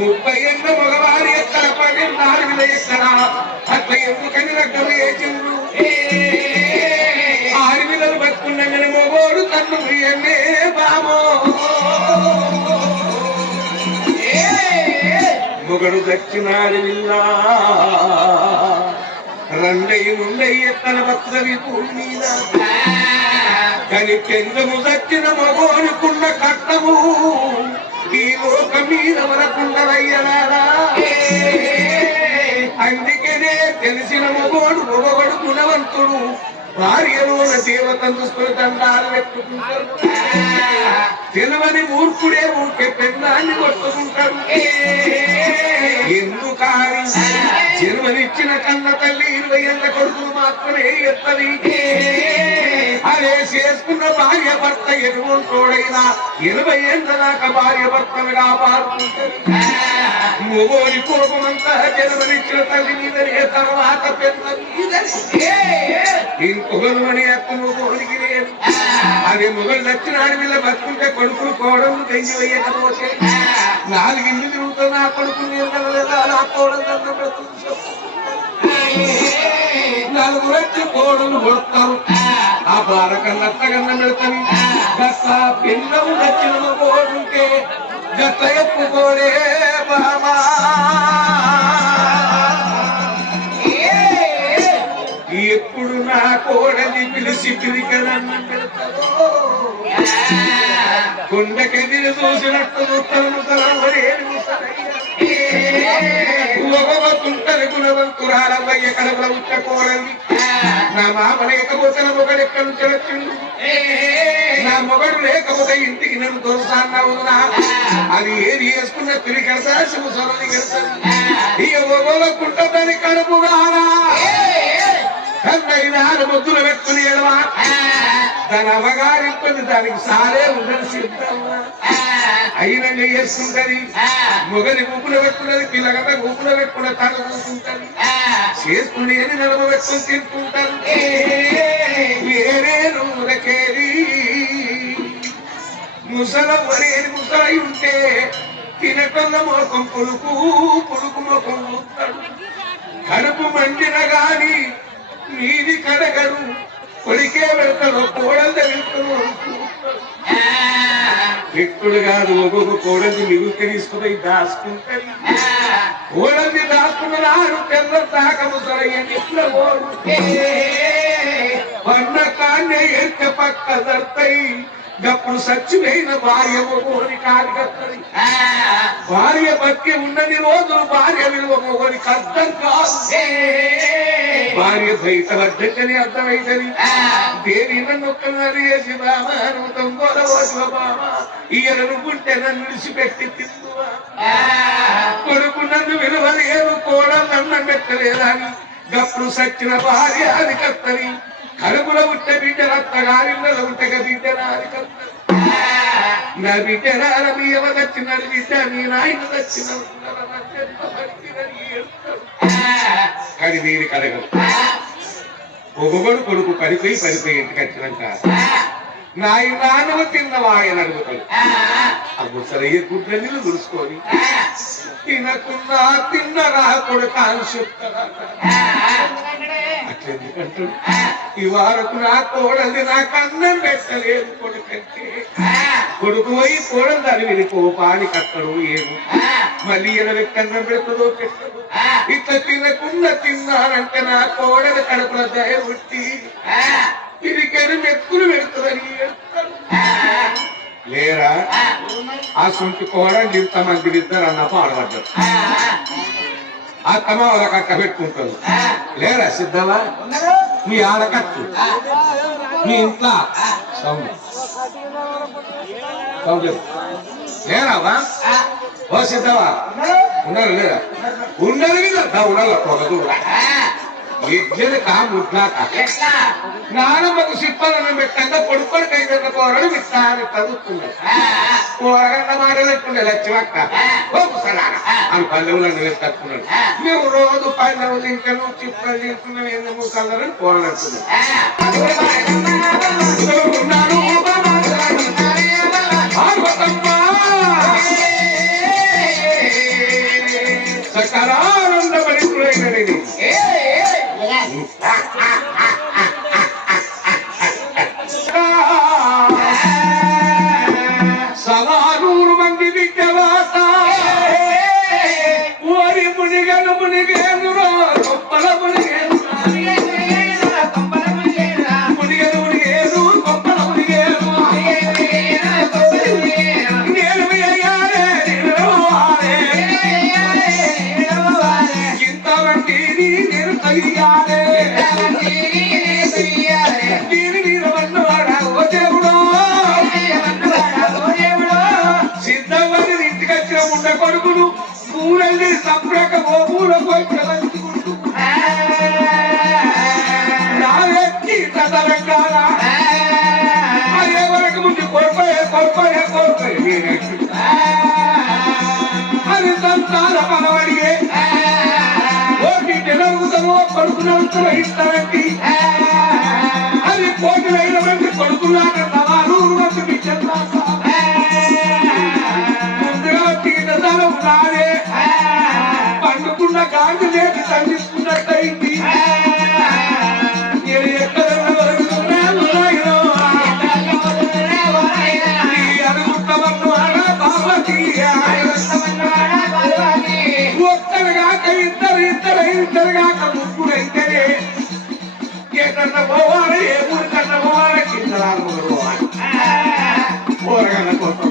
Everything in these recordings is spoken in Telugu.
30 ఏళ్ళ మగవారి ఎక్కడ 14 ఎక్కడ అట్లా ఎందుకని రకం వేసిండ్రు ఆడపిల్లలు బతుకున్నామని మగోడు తన్ను ప్రియమే బామో మొగడు దక్షిణాడి విల్లా రండయి నుండయ్య తన భక్తుడి భూమి మీద కని కెందము దక్కిన మగోనుకున్న కట్టము ఈ లోకం మీద వరకుండవయ్యలారా అందుకనే తెలిసిన మగోడు మగోడు గుణవంతుడు భార్యలోన దేవతను చూసుకుని దండాలు పెట్టుకుంటాడు తెలివని మూర్ఖుడే ఊరికే పెన్నాన్ని కొట్టుకుంటాడు ఎందుకని జన్మనిచ్చిన కన్న తల్లి 20 ఏళ్ళ కొడుకులు మాత్రమే ఎత్తది అదే చేసుకున్న భార్య భర్త ఎదుగుంటోడైనా 80 ఏళ్ళ దాకా భార్య భర్తను కాపాడుకుంటారు మొగోని కోపమంతా జన్మనిచ్చిన తల్లి మీదనే తర్వాత పెద్ద ఇంకొకరు అని అక్క మొగోనికి లేదు అది మొగలు దక్షిణాడి మీద బతుకుంటే కొడుకులు కోడలు తెంగి వేయకపోతే 4 ఇల్లు తిరుగుతూ నా కొడుకు నేను కలలేదా నా కోడలు దండం పెడుతుంది 4 వచ్చి కోడలు కొడతారు ఆ బారకన్నా అత్తగన్న పెడతాను గత పిల్లలు దక్షిణ కోడుంటే గత ఎప్పుకోలే బామా ఎప్పుడు నా కోడని పిలిచి పిరికదన్న పెడతారో కొండకెదిరి చూసినట్టు తుంటరి గుణవంతురాలయ్య కడపల ఉట్ట కోడలి నా మామ లేకపోతే నా మొగడు ఎక్కడి నుంచి వచ్చిండు నా మొగడు లేకపోతే ఇంటికి నన్ను దొరుకుతాన్నా అది ఏది వేసుకున్న తిరిగి కడతా శివసరని కడతాను ఇక ఒగోలకుంటుందని కడుపు కాదా కన్నైనా ముద్దులు పెట్టుకుని ఎడవా దాని అవగారింటుంది దానికి సారే ఉండని సిద్ధమ్మా అయినంగా చేసుకుంటది మొగలి ఊపులు పెట్టుకున్నది పిల్లగంట ఊపులు పెట్టుకున్న తను కూర్చుంటది చేసుకుని అని నడమ పెట్టుకుని తింటుంటారు వేరే రూములకేది ముసలవ్వలేని ముసలై ఉంటే తినటల్ల మోకం పులుకు పులుకు మోకం చూస్తాడు కడుపు మండిన గాని మీది కడగరు కొలికే వెళ్తాడు కోడలు తగులుతాడు వ్యక్తుడు కాదు ఒక్కొక్క కోడల్ని మిగులు తీసుకుపోయి దాచుకుంటాడు కోడల్ని దాచుకున్నారు తెల్ల దాకము సరయ్యని ఇట్లా ఓడు పన్న కాన్నే ఎక్క పక్క దర్తాయి గప్పుడు సచ్చిపోయిన భార్య మొగోని కాలికత్తది భార్య బతికి ఉన్నది రోజులు భార్య విలువ మొగోనికి అర్థం కాదు భార్య బయట పడ్డని అర్థమైతది దేవి నన్ను ఒక్కనాడు చేసి బామా నువ్వు తొంగోలవోసిన బామా ఈయన నువ్వుంటే నన్ను విడిచిపెట్టి తిందువా కొడుకు నన్ను విలువలేదు కోడలు నన్ను పెట్టలేదని గప్పుడు సచ్చిన భార్య అది కత్తది కడుపులో ఉంటే బిడ్డ రక్తగారిలో ఉంటే బిడ్డ నాది కత్తది నా బిడ్డ రారమీయవ దచ్చినాడు బిడ్డ నీ నాయన దచ్చిన కానీ దీని కడగదు ఒక్కొక్కడు కొడుకు పడిపోయి ఇంటికి వచ్చినాక నాయన తిన్నవా అని అడుగుతాడు అప్పుడు సరయ్య గుడ్డ నీళ్ళు దురుసుకొని తినకుండా తిన్నరా కొడుకు అని చెప్తాడా అట్లెందుకంటాడు ఈ వారకు నా కోడలి నాకు అన్నం పెట్టలేదు కొడుకంటే కొడుకు పోయి కోడలు దాని వెళ్ళిపో పాని కట్టడు ఏమో మళ్ళీ 20 అన్నం పెడతదో పెట్టదు ఇట్లా తినకుండా తిన్నానంటే నా కోడలు కడుపుల దయ పుట్టి తిరిగి మెత్తులు పెడుతుందని లేరా ఆ సొంటి కోడలు ఇంతమంది ఇద్దరు అన్నప్ప ఆడబడ్డారు ఆ తమ వాళ్ళ కట్ట పెట్టుకుంటారు లేరా సిద్ధవా మీ ఆడకట్టు మీ ఇంట్లో లేరావా ఓ సిద్ధవా ఉన్నారు లేరా ఉండరు కదా ఉండాలి పొగదు ఇద్దరు కాముట్లాక నానమ్మకు సిప్పలను పెట్టంగా పొడుకొని కైగన్న పోరడు విత్తాన్ని చదువుతున్నాడు పోరగంట మాటలెట్టుండే లక్ష్మక్క అని పల్లెవులను వేసుకున్నాడు మేము రోజు పల్లెవు తింటాను చిప్పలు తింటున్నాం ఎందుకు కలరని పోరాడుతున్నాం సవానూరు మంది బిడ్డవాత ఓరి మునిగను మునిగేను గొప్పల మునిగేను మునిగను మునిగేను గొప్పల మునిగేను నేను వేయాలే ఇంతవంటి నేను తగియాలే దీని మీద వన్నవాడా ఓ దేవుడు సిద్ధమని ఇంటికి వచ్చిన ఉండ కొడుకును పూలల్ని సప్రక ఓ పూల పోయించుకుంటూ నా వ్యక్తి తెలంగాణ అదే వరకు ముందు కోల్పోయే అది సంతాన మనవడిగే ఓటి నలుగుతారో కొడుకు నలుగుతారో ఇస్తారండి అది కోటి వేల మంది కొడుకులాగా సవానూరు మంది బిడ్డలు ముందుగా తీర్థతలం నాదే పండుకున్న గాంధీ లేక సంధిస్తున్నట్టయింది నేను ఎక్కడ ఒక్కరుగాక ఇద్దరుగాక ముగ్గురైతేనే ఏదన్నా పోవాలి ఏ ఊరికన్నా పోవాలి కిందరాలు పోవాలి పోరగల కోసం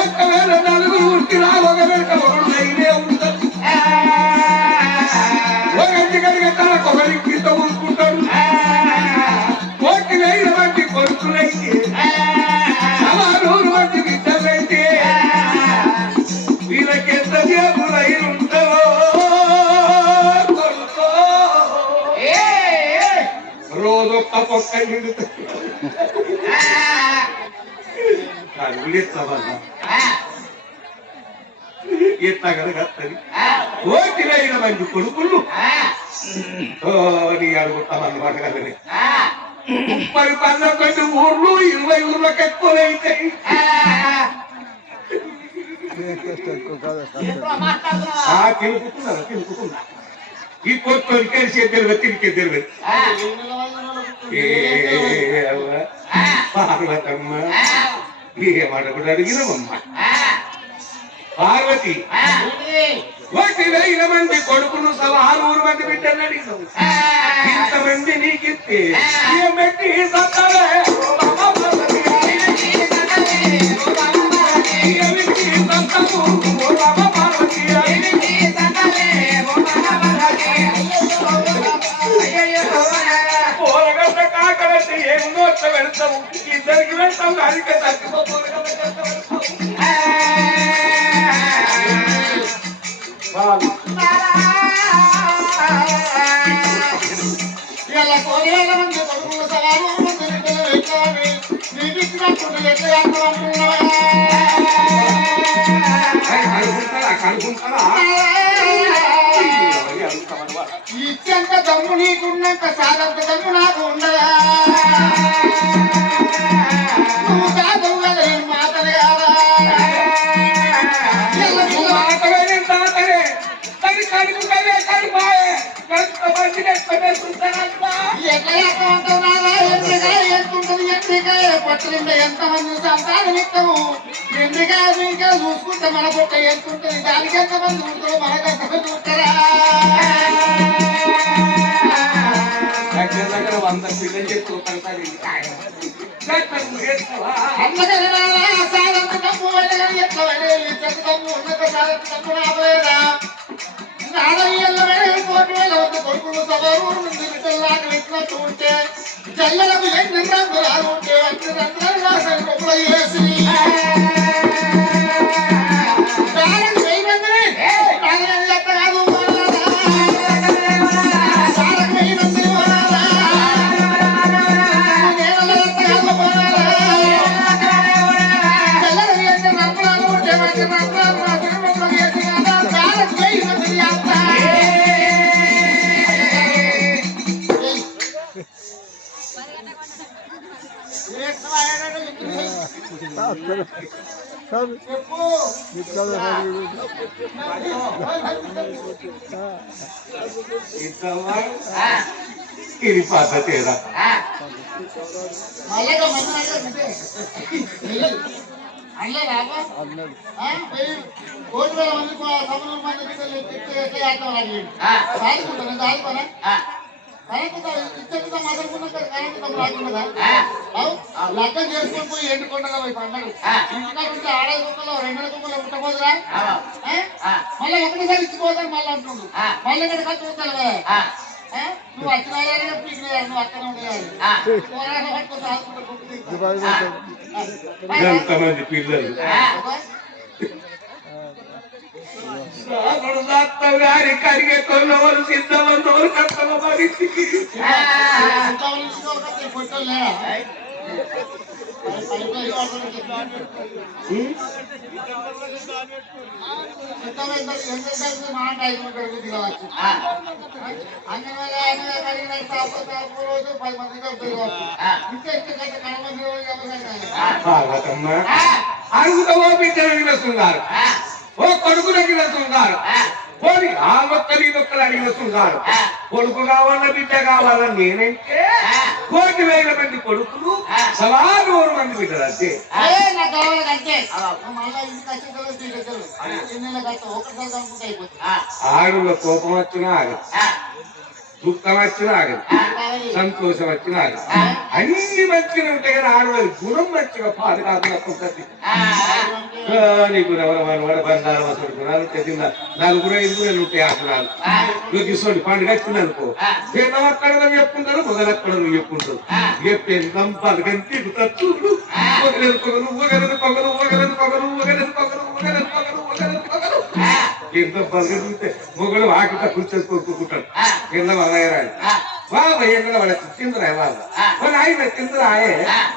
ఒకవేళ నలుగురు ఊరికి రా ఒక వెనుక ఒకరు ఇదే ఉంటుంది ఒకటి కనుక తనకు ఒకరి కింద ఊరుకుంటాడు కోటి వేల మంది కొడుకులైతే సవానూరు మంది బిడ్డలైతే వీళ్ళకెంత దేవులై ఉంటారో కొడుకో రోజొక్క పొక్క నిండుతుంది ఎట్లా కలగత్తది కోటి వేల మంది కొడుకులు నీ అడుగుతామన్నమాట కదని 30 ఊర్లు 20 ఊర్లకు ఎక్కువైతాయి తినుకుతున్నా ఈ కొత్తోడికే తెలియదు తిరిగే తెలియదు పార్వతమ్మ ఏమడగడు అడిగినవమ్మ పార్వతి 1,000 మంది కొడుకును 600 మంది బిడ్డలు అడిగినావు ఇంతమంది నీకిస్తే ఏమెట్టి సత్తలే పోరగడ్డ కాకడంటే ఏం నోట్ల పెడతావు ఇద్దరికి వెళ్తావు అధిక తగ్గిపోతుంది ఇలా 1,000 మంది కొడుకులు సవాలు ఇచ్చంత దమ్ము నీకున్నంత సాగంత దమ్ము నాకు ఉండదా నువ్వు కాదవు కదా నేను మాటలే పట్టుకుంటే ఎంతమంది సంతానమిస్తాము ఎందుకాయ ఇంకా చూసుకుంటే మన పొట్ట ఎంతుంటుంది దానికి ఎంతమంది ఉంటారో మనకు ఎంతమంది ఉంటారా దగ్గర 100 పిల్లలు చెప్తూ కొడుకులు సభలు బిడ్డల్లాగా పెట్టినట్టు ఉంటే జల్లలకు ఎన్ని రంగులు ఉంటే అన్ని రంగులు రాసాను కూడా వేసి ఇది పద్ధతేరా అల్లే రాబా కోటి వేల మంది సభలో మంది బిడ్డలు ఎట్లా చేస్తాం అడిగి సాదుకుంటాను సాదుకోనా ఇచ్చట మాట్లాడుకున్నాక కరెంట్ రాకుండా లగ్గం చేసుకొని పోయి ఎండుకుండగా పోయి పండుగ ఇంటికాడ ఉంటే ఆడది కుక్కలో 2 నెలల కుక్కలో పుట్టబోదురా మళ్ళీ ఒకటిసారి ఇచ్చిపోతాను మళ్ళీ అంటుండు మళ్ళీ ఇక్కడ ఖర్చు పోతాను కదా నువ్వు వచ్చిన పీకిన నువ్వు అక్కడ ఉండేయాలి పోరాటం పట్టుకొని సాదుకుంటా ఎంతమంది పిల్లలు గారి కరిగే కొల్లవారు సిద్ధమందోరు కష్టమ పరిస్థితి అడుగుతావో బిడ్డలని వస్తున్నారు ఓ కొడుకులకి వస్తున్నారు పోని ఆ మొక్కలు ఈ మొక్కలు అడిగి వస్తున్నారు కొడుకు కావాలన్నా బిడ్డ కావాలని నేనంటే 1,000 మంది కొడుకులు 1,600 మంది బిడ్డలు అంతే నాకు కావాలంటే మళ్ళీ ఇంటికి వచ్చి ఆడులో కోపం వచ్చినా ఆగదు దుఃఖం వచ్చినా ఆగదు సంతోషం వచ్చినా ఆగదు అన్ని మంచిగా ఉంటాయి కానీ ఆడవాళ్ళ గుణం మంచిగా పాడు కాకుండా నీకు బంగారం అసలు గుణాలు తెచ్చిన 4-5 ఉంటాయి ఆసనాలు నువ్వు తీసుకోండి పండుగ వచ్చింది అనుకో పెద్దం అక్కడ చెప్పుకుంటారు మొదలక్కడ నువ్వు చెప్పుకుంటావు చెప్పేద్దాం పలకంతి చూడు ఒకరిని పొగరు ఒకరిని పొగరు ఒకరిని పొగరు ఒకరిని పొగరు ఒకరిని పొగరు ఒకరిని పొగరు ఎంతో పలకరిస్తే మొగలు ఆకిట కూర్చొని కొట్టుకుంటాడు కింద వదయరాలి ఎంగ వాళ్ళ తిందరాయ వాళ్ళు ఆయన తిందరాయే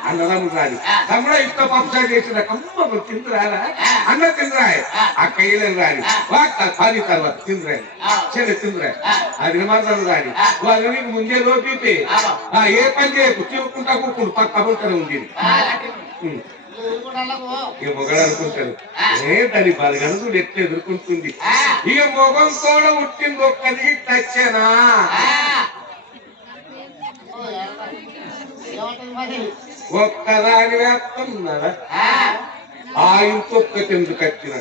అన్నదమ్ములు రాని తమ్ముడు ఇంత పంచాయతీ చేసిన కమ్మ తిందరాయలా అన్న తిందరాయ అక్క ఏలని రాని పది తర్వాత తిందరాయ చెల్లి తిందరాయ అది మాత్రం రాని వాళ్ళు నీకు ముందే లోపితే ఏ పని చేయకు చెప్పుకుంటా కూర్చుండు పక్క పక్కనే ఉంది ఇక మొగడు అనుకుంటాడు దాని బలగనుడు ఎట్లా ఎదుర్కొంటుంది ఇక మొగం కూడా ఉట్టింది ఒక్కది తచ్చనా ఒక్కదాని వేస్తున్నారా ఆయనకొక్కటి ఎందుకు వచ్చిన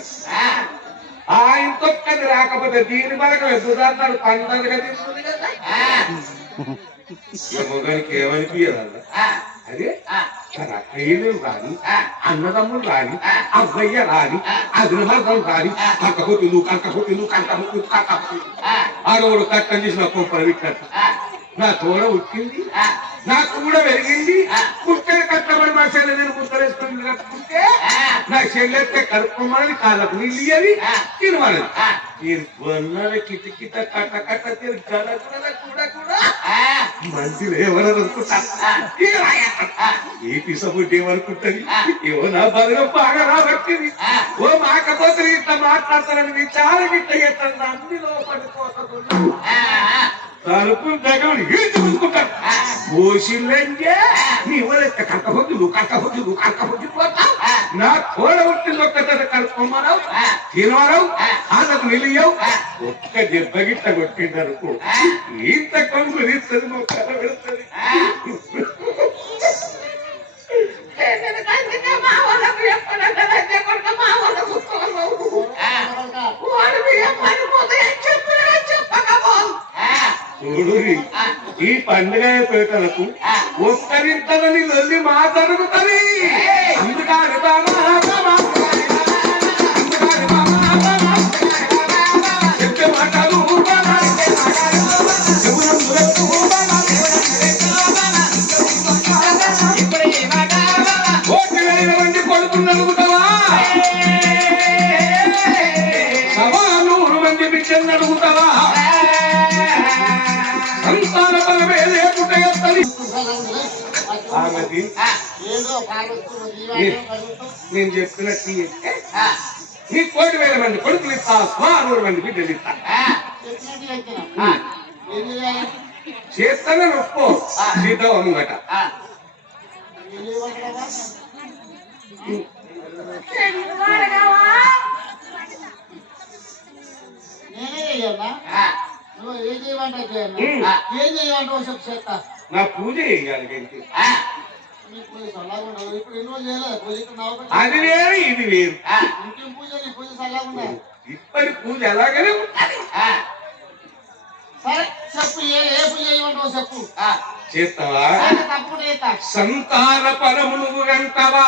ఆయనకొక్కది రాకపోతే దీని బలక ఎదురుదాడు పండుగ తీసుకుంది కదా మొగానికి ఏమనిపించదు అదే అక్కయ్యలు రాని అన్నదమ్ములు రాని అవ్వయ్య రాని అగ్రహం రాని కంకపోతులు కంకపోతులు కంకపోతులు కంకపోతులు ఆడవాడు కట్టం చేసిన కొంపలు విట్టినట్టు నా తోడ ఉట్టింది నాకు కూడా పెరిగింది కుట్టే కట్టబడి మా చెల్లె నేను ముద్దరేసుకుని కట్టుకుంటే నా చెల్లెత్తే కడుక్కోమని కాళ్ళకు నీళ్ళు తినమని నేను కొన్నది కిటకిట కట్ట కట్ట తిరిగి కూడా కూడా మంచిలు ఏమని అనుకుంటా ఏ పిసబుడ్డి ఏమనుకుంటది ఏమో నా బదులు బాగా రాబట్టింది ఓ మాకపోతే ఇట్లా మాట్లాడతానని చాలా గిట్ట చేస్తాను అన్ని లోపడిపోతుంది తలుపు దగ్గర ఈడ్చుకుంటాడు పోషిల్లంటే నీ ఎవరైతే కక్కబొద్దులు కక్కబొద్దులు కక్కబొద్దు పోతావు నా తోడ ఉట్టింది ఒక్కసారి కలుపుకోమరావు తినవరావు ఆళ్ళకు నిలియవు ఒక్క దెబ్బ గిట్ట కొట్టిందనుకో ఇంత కొంగు తీస్తుంది మొక్క పెడుతుంది ఈ పండుగ పేటలకు ఒక్కరింతని లొల్లి మా జరుగుతుంది అందుకని చెప్పే మాటలు 1,000 మంది కొడుకులు అడుగుతావా 1,600 మంది బిడ్డలు అడుగుతావా సంతాన బలమే లేకుండా నేను చెప్పినట్టు నీకు 1,000 మంది కొడుకులు ఇస్తా 1,600 మంది బిడ్డలు ఇస్తా చేస్తానే ఒక్కో సీతం అమ్మగట ఏం చేయమంటే ఏం చేయమంటే చేస్తా నా పూజ చేయాలి మీ పూజ చల్లగా ఉండవు. ఇప్పుడు ఎన్ని రోజులు చేయలేదు పూజ ఇక్కడ నవ్వు అది వేరు ఇది వేరు. ఇంకేం పూజ నీ పూజ చల్లగా ఉందా? ఇప్పటి పూజ ఎలాగనే ఉంటది. సరే చెప్పు ఏ ఏ పూజ చేయమంటావు చెప్పు. చేస్తావా? తప్పకుండా చేస్తా. సంతాన పరము నువ్వు వెంటవా